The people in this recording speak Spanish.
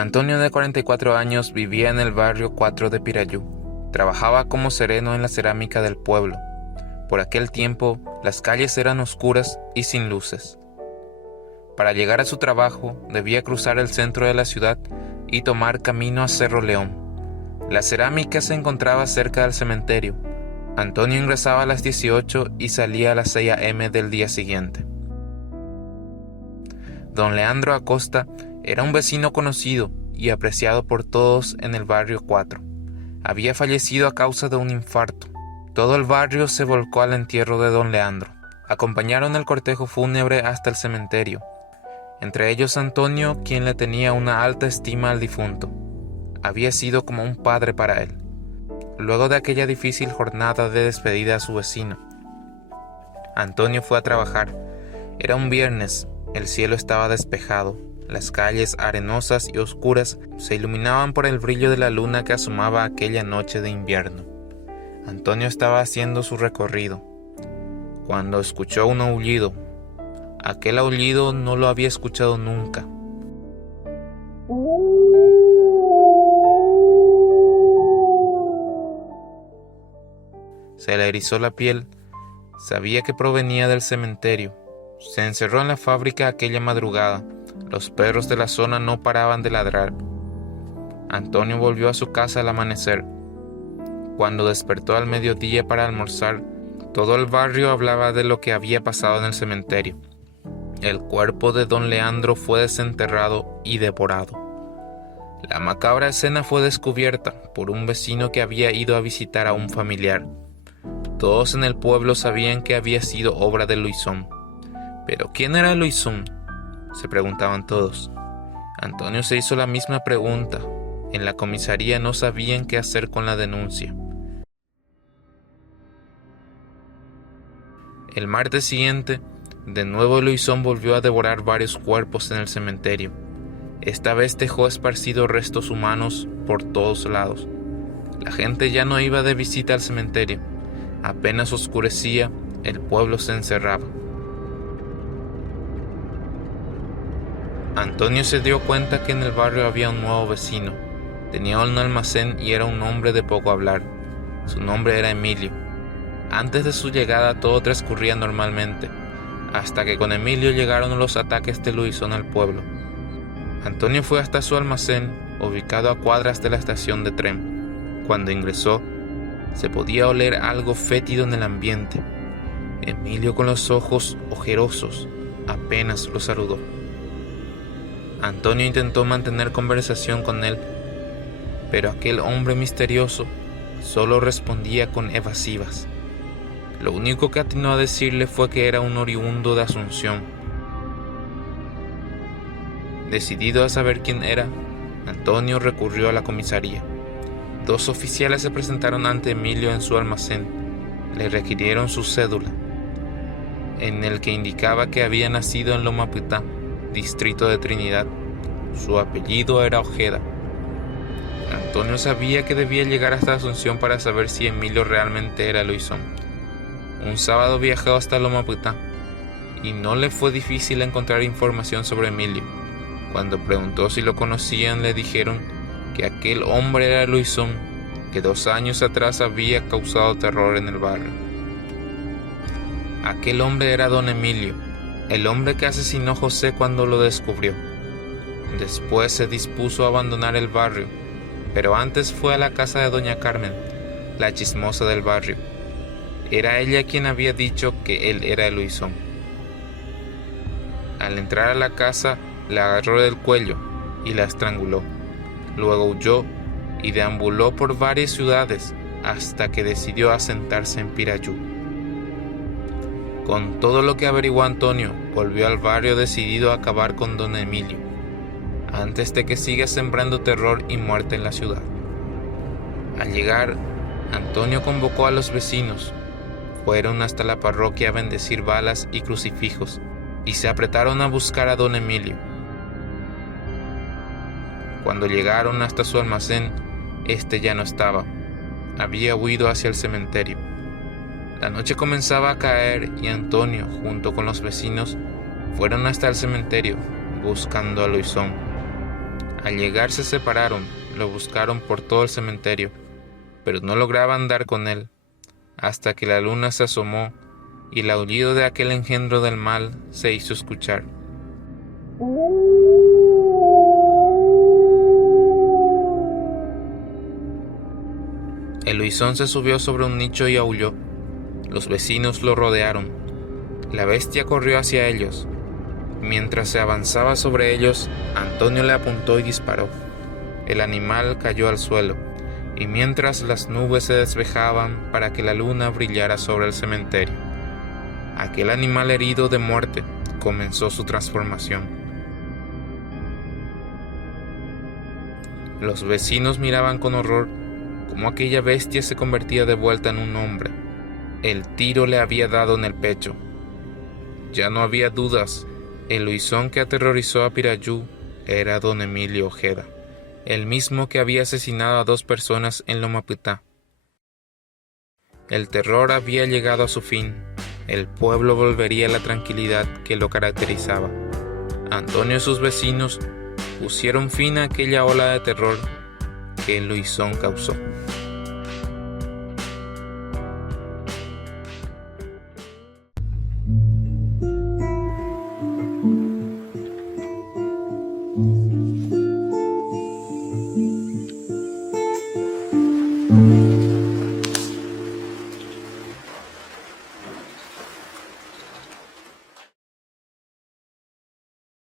Antonio, de 44 años, vivía en el barrio 4 de Pirayú. Trabajaba como sereno en la cerámica del pueblo. Por aquel tiempo, las calles eran oscuras y sin luces. Para llegar a su trabajo, debía cruzar el centro de la ciudad y tomar camino a Cerro León. La cerámica se encontraba cerca del cementerio. Antonio ingresaba a las 18 y salía a las 6 a.m. del día siguiente. Don Leandro Acosta era un vecino conocido y apreciado por todos en el barrio 4. Había fallecido a causa de un infarto. Todo el barrio se volcó al entierro de don Leandro. Acompañaron el cortejo fúnebre hasta el cementerio. Entre ellos Antonio, quien le tenía una alta estima al difunto. Había sido como un padre para él. Luego de aquella difícil jornada de despedida a su vecino, Antonio fue a trabajar. Era un viernes, el cielo estaba despejado. Las calles arenosas y oscuras se iluminaban por el brillo de la luna que asomaba aquella noche de invierno. Antonio estaba haciendo su recorrido, cuando escuchó un aullido. Aquel aullido no lo había escuchado nunca. Se le erizó la piel. Sabía que provenía del cementerio. Se encerró en la fábrica aquella madrugada. Los perros de la zona no paraban de ladrar. Antonio volvió a su casa al amanecer. Cuando despertó al mediodía para almorzar, todo el barrio hablaba de lo que había pasado en el cementerio. El cuerpo de don Leandro fue desenterrado y devorado. La macabra escena fue descubierta por un vecino que había ido a visitar a un familiar. Todos en el pueblo sabían que había sido obra de Luisón. ¿Pero quién era Luisón?, se preguntaban todos. Antonio se hizo la misma pregunta. En la comisaría no sabían qué hacer con la denuncia. El martes siguiente, de nuevo Luisón volvió a devorar varios cuerpos en el cementerio. Esta vez dejó esparcidos restos humanos por todos lados. La gente ya no iba de visita al cementerio. Apenas oscurecía, el pueblo se encerraba. Antonio se dio cuenta que en el barrio había un nuevo vecino. Tenía un almacén y era un hombre de poco hablar. Su nombre era Emilio. Antes de su llegada todo transcurría normalmente, hasta que con Emilio llegaron los ataques de Luisón al pueblo. Antonio fue hasta su almacén, ubicado a cuadras de la estación de tren. Cuando ingresó, se podía oler algo fétido en el ambiente. Emilio, con los ojos ojerosos, apenas lo saludó. Antonio intentó mantener conversación con él, pero aquel hombre misterioso solo respondía con evasivas. Lo único que atinó a decirle fue que era un oriundo de Asunción. Decidido a saber quién era, Antonio recurrió a la comisaría. 2 oficiales se presentaron ante Emilio en su almacén. Le requirieron su cédula, en el que indicaba que había nacido en Lomaputá, distrito de Trinidad. Su apellido era Ojeda. Antonio sabía que debía llegar hasta Asunción para saber si Emilio realmente era Luisón. Un sábado viajó hasta Lomaputá y no le fue difícil encontrar información sobre Emilio. Cuando preguntó si lo conocían, le dijeron que aquel hombre era Luisón, que 2 años atrás había causado terror en el barrio. Aquel hombre era don Emilio, el hombre que asesinó a José cuando lo descubrió. Después se dispuso a abandonar el barrio, pero antes fue a la casa de doña Carmen, la chismosa del barrio. Era ella quien había dicho que él era Luisón. Al entrar a la casa, la agarró del cuello y la estranguló. Luego huyó y deambuló por varias ciudades hasta que decidió asentarse en Pirayú. Con todo lo que averiguó Antonio, volvió al barrio decidido a acabar con don Emilio, antes de que siga sembrando terror y muerte en la ciudad. Al llegar, Antonio convocó a los vecinos. Fueron hasta la parroquia a bendecir balas y crucifijos y se apretaron a buscar a don Emilio. Cuando llegaron hasta su almacén, este ya no estaba. Había huido hacia el cementerio. La noche comenzaba a caer y Antonio, junto con los vecinos, fueron hasta el cementerio buscando a Luisón. Al llegar se separaron, lo buscaron por todo el cementerio, pero no lograban dar con él, hasta que la luna se asomó y el aullido de aquel engendro del mal se hizo escuchar. El Luisón se subió sobre un nicho y aulló. Los vecinos lo rodearon. La bestia corrió hacia ellos. Mientras se avanzaba sobre ellos, Antonio le apuntó y disparó. El animal cayó al suelo, y mientras las nubes se despejaban para que la luna brillara sobre el cementerio, aquel animal herido de muerte comenzó su transformación. Los vecinos miraban con horror cómo aquella bestia se convertía de vuelta en un hombre. El tiro le había dado en el pecho. Ya no había dudas. El Luisón que aterrorizó a Pirayú era don Emilio Ojeda, el mismo que había asesinado a 2 personas en Lomapitá. El terror había llegado a su fin. El pueblo volvería a la tranquilidad que lo caracterizaba. Antonio y sus vecinos pusieron fin a aquella ola de terror que el Luisón causó.